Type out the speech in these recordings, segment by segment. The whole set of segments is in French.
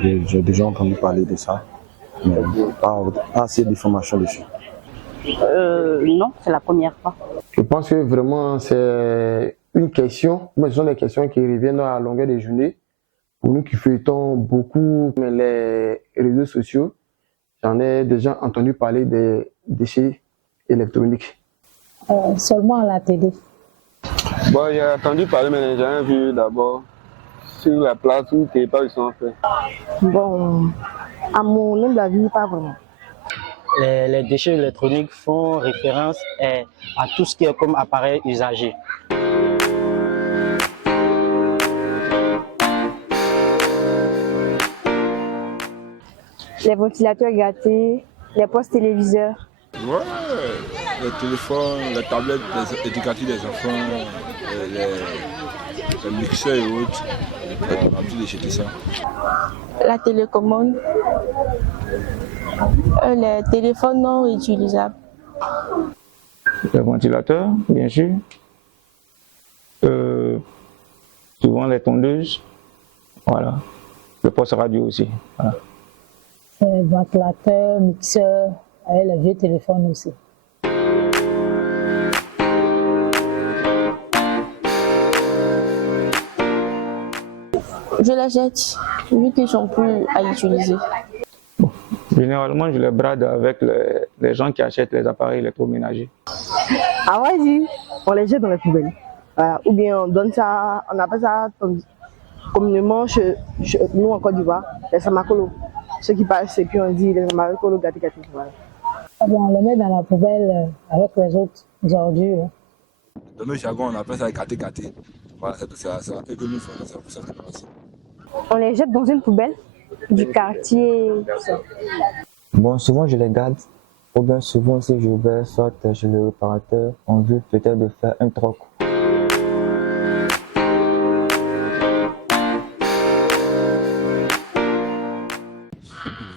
J'ai déjà entendu parler de ça, mais pas assez d'informations dessus. Non, c'est la première fois. Je pense que vraiment c'est une question, mais ce sont des questions qui reviennent à la longueur des journées. Pour nous qui feuilletons beaucoup les réseaux sociaux, j'en ai déjà entendu parler des déchets électroniques. Seulement à la télé. Bon, j'ai entendu parler, mais j'ai jamais vu d'abord sur la place où quelque part ils sont faits. Bon, à mon humble avis, pas vraiment. Les déchets électroniques font référence à tout ce qui est comme appareil usagé. Les ventilateurs gâtés, les postes téléviseurs. Ouais, les téléphones, les tablettes éducatives des enfants, les mixeurs et autres. On a pu jeter ça. La télécommande, les téléphones non réutilisables. Les ventilateurs, bien sûr. Souvent les tondeuses. Voilà. Le poste radio aussi. Voilà. Ventilateur, mixeur, avec les vieux téléphones aussi. Je les jette, vu qu'ils ne sont plus à utiliser. Bon. Généralement, je les brade avec les gens qui achètent les appareils électroménagers. Ah vas-y, on les jette dans les poubelles. Voilà. Ou bien on donne ça, on appelle ça communément nous en Côte d'Ivoire, les Samakolo. Ceux qui passent et puis on dit les Samakolo gâtés. Voilà. On les met dans la poubelle avec les autres ordures. Dans nos jargons, on appelle ça gâté. Voilà, c'est un peu comme nous faisons, c'est pour ça que c'est. On les jette dans une poubelle du quartier. Bon, souvent je les garde. Ou bien souvent si je vais soit chez le réparateur, on veut peut-être de faire un troc.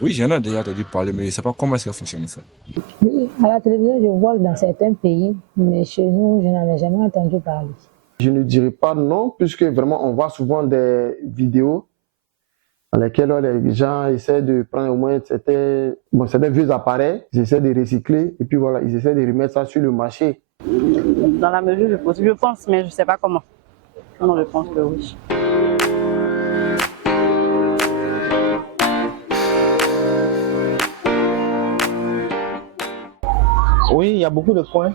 Oui, j'en ai déjà entendu parler, mais je ne sais pas comment ça fonctionne ça. Oui, à la télévision, je vois dans certains pays, mais chez nous, je n'en ai jamais entendu parler. Je ne dirais pas non, puisque vraiment on voit souvent des vidéos dans lesquelles les gens essaient de prendre au moins certains vieux appareils, ils essaient de recycler et puis voilà, ils essaient de remettre ça sur le marché. Dans la mesure du possible, je pense, mais je ne sais pas comment. Non, je pense que oui. Oui, il y a beaucoup de points.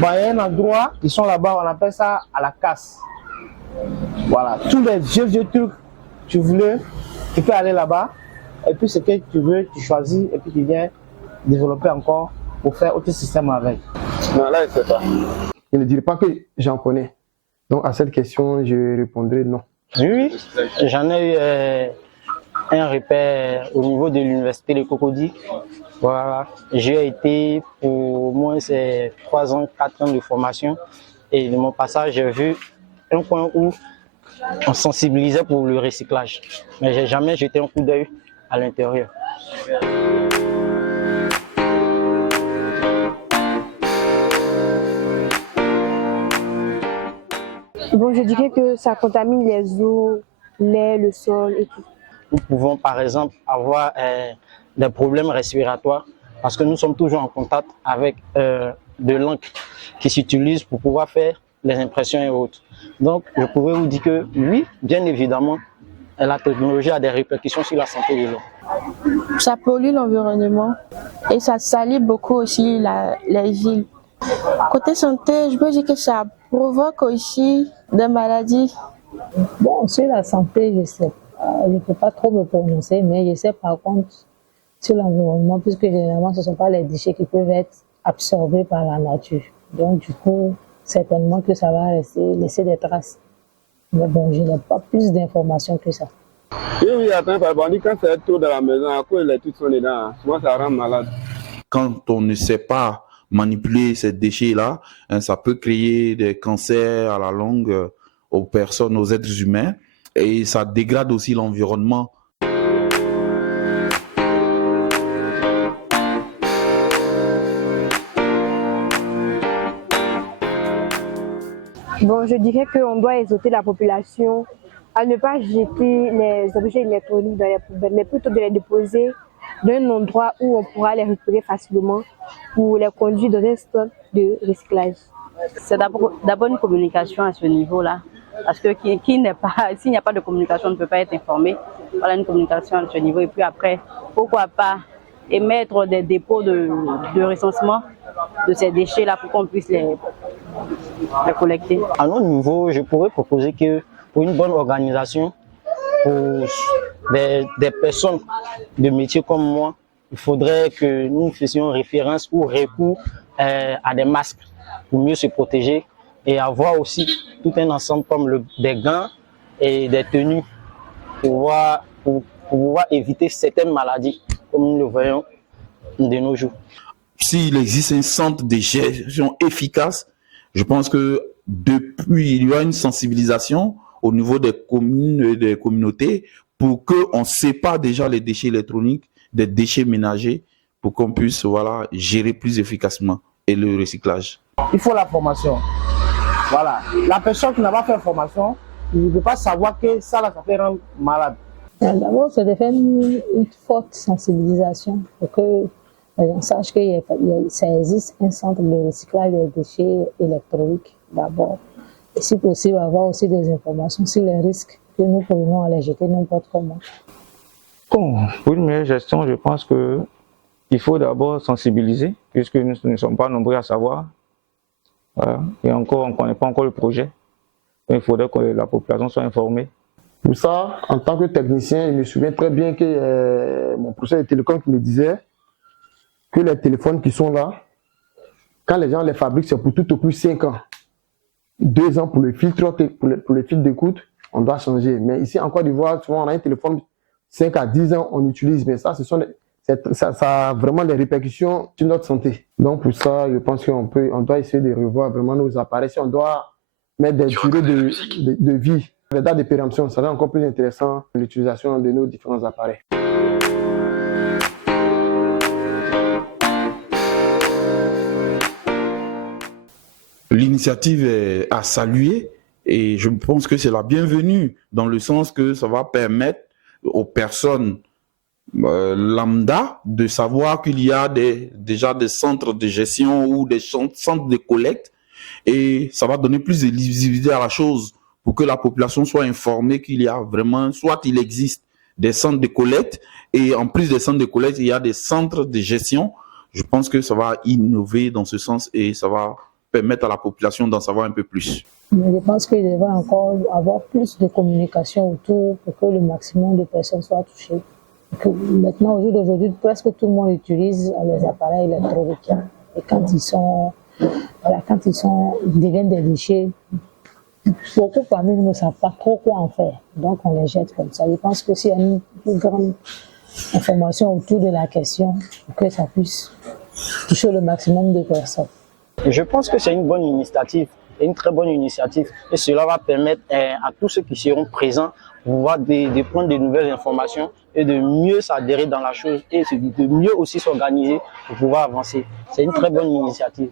Bon, il y a un endroit, ils sont là-bas, on appelle ça à la casse. Voilà, tous les vieux trucs que tu voulais, tu peux aller là-bas. Et puis ce que tu veux, tu choisis et puis tu viens développer encore pour faire autre système avec. Non, là, je ne sais pas. Je ne dirais pas que j'en connais. Donc à cette question, je répondrai non. Oui, j'en ai eu un repère au niveau de l'université de Cocody. Voilà, j'ai été pour au moins 3 ans, 4 ans de formation. Et de mon passage, j'ai vu un coin où on sensibilisait pour le recyclage. Mais j'ai jamais jeté un coup d'œil à l'intérieur. Bon, je dirais que ça contamine les eaux, l'air, le sol et tout. Nous pouvons par exemple avoir des problèmes respiratoires parce que nous sommes toujours en contact avec de l'encre qui s'utilise pour pouvoir faire les impressions et autres. Donc, je pourrais vous dire que oui, bien évidemment, la technologie a des répercussions sur la santé de l'homme. Ça pollue l'environnement et ça salit beaucoup aussi les villes. Côté santé, je peux dire que ça provoque aussi des maladies. Bon, sur la santé, je ne sais pas, je ne peux pas trop me prononcer, mais je sais par contre sur l'environnement, puisque généralement ce ne sont pas les déchets qui peuvent être absorbés par la nature. Donc du coup, certainement que ça va laisser des traces. Mais bon, je n'ai pas plus d'informations que ça. Oui, attends, on dit quand c'est trop dans la maison, à quoi les trucs sont dedans, souvent ça rend malade. Quand on ne sait pas manipuler ces déchets-là, ça peut créer des cancers à la longue aux personnes, aux êtres humains, et ça dégrade aussi l'environnement. Bon, je dirais qu'on doit exhorter la population à ne pas jeter les objets électroniques dans les poubelles, mais plutôt de les déposer dans un endroit où on pourra les récupérer facilement pour les conduire dans un stand de recyclage. C'est d'abord une communication à ce niveau-là. Parce que s'il n'y a pas de communication, on ne peut pas être informé. Voilà une communication à ce niveau. Et puis après, pourquoi pas émettre des dépôts de recensement de ces déchets-là pour qu'on puisse les collecter. À notre niveau, je pourrais proposer que pour une bonne organisation, pour des personnes de métier comme moi, il faudrait que nous fassions référence ou recours à des masques pour mieux se protéger et avoir aussi tout un ensemble comme des gants et des tenues pour pouvoir éviter certaines maladies comme nous le voyons de nos jours. S'il existe un centre de gestion efficace, je pense que depuis, il y a une sensibilisation au niveau des communes et des communautés pour qu'on sépare déjà les déchets électroniques des déchets ménagers pour qu'on puisse gérer plus efficacement et le recyclage. Il faut la formation. Voilà. La personne qui n'a pas fait la formation, il ne peut pas savoir que ça peut rendre malade. D'abord, c'est de faire une forte sensibilisation pour que les gens sachent que ça existe un centre de recyclage des déchets électroniques d'abord. Et si possible, avoir aussi des informations sur les risques que nous prenons à les jeter n'importe comment. Bon, pour une meilleure gestion, je pense qu'il faut d'abord sensibiliser, puisque nous ne sommes pas nombreux à savoir. Voilà. Et encore, on ne connaît pas encore le projet. Donc, il faudrait que la population soit informée. Pour ça, en tant que technicien, je me souviens très bien que mon professeur de télécom qui me disait que les téléphones qui sont là, quand les gens les fabriquent, c'est pour tout au plus 5 ans. 2 ans pour le filtre, pour le fil d'écoute, on doit changer. Mais ici, en Côte d'Ivoire, souvent, on a un téléphone 5 à 10 ans, on utilise. Mais ça, ça a vraiment des répercussions sur notre santé. Donc, pour ça, je pense qu'on doit essayer de revoir vraiment nos appareils. Si on doit mettre des durées de vie, les dates de péremption, ça serait encore plus intéressant l'utilisation de nos différents appareils. L'initiative est à saluer et je pense que c'est la bienvenue dans le sens que ça va permettre aux personnes lambda de savoir qu'il y a déjà des centres de gestion ou des centres de collecte et ça va donner plus de visibilité à la chose pour que la population soit informée qu'il y a vraiment, soit il existe des centres de collecte et en plus des centres de collecte, il y a des centres de gestion. Je pense que ça va innover dans ce sens et ça va permettre à la population d'en savoir un peu plus. Mais je pense qu'il devrait encore avoir plus de communication autour pour que le maximum de personnes soient touchées. Que maintenant, au jour d'aujourd'hui, presque tout le monde utilise les appareils électroniques. Et quand ils deviennent des déchets, beaucoup parmi nous ne savent pas trop quoi en faire. Donc, on les jette comme ça. Je pense que s'il y a une plus grande information autour de la question, pour que ça puisse toucher le maximum de personnes. Je pense que c'est une bonne initiative, une très bonne initiative. Et cela va permettre à tous ceux qui seront présents de prendre de nouvelles informations et de mieux s'adhérer dans la chose et de mieux aussi s'organiser pour pouvoir avancer. C'est une très bonne initiative.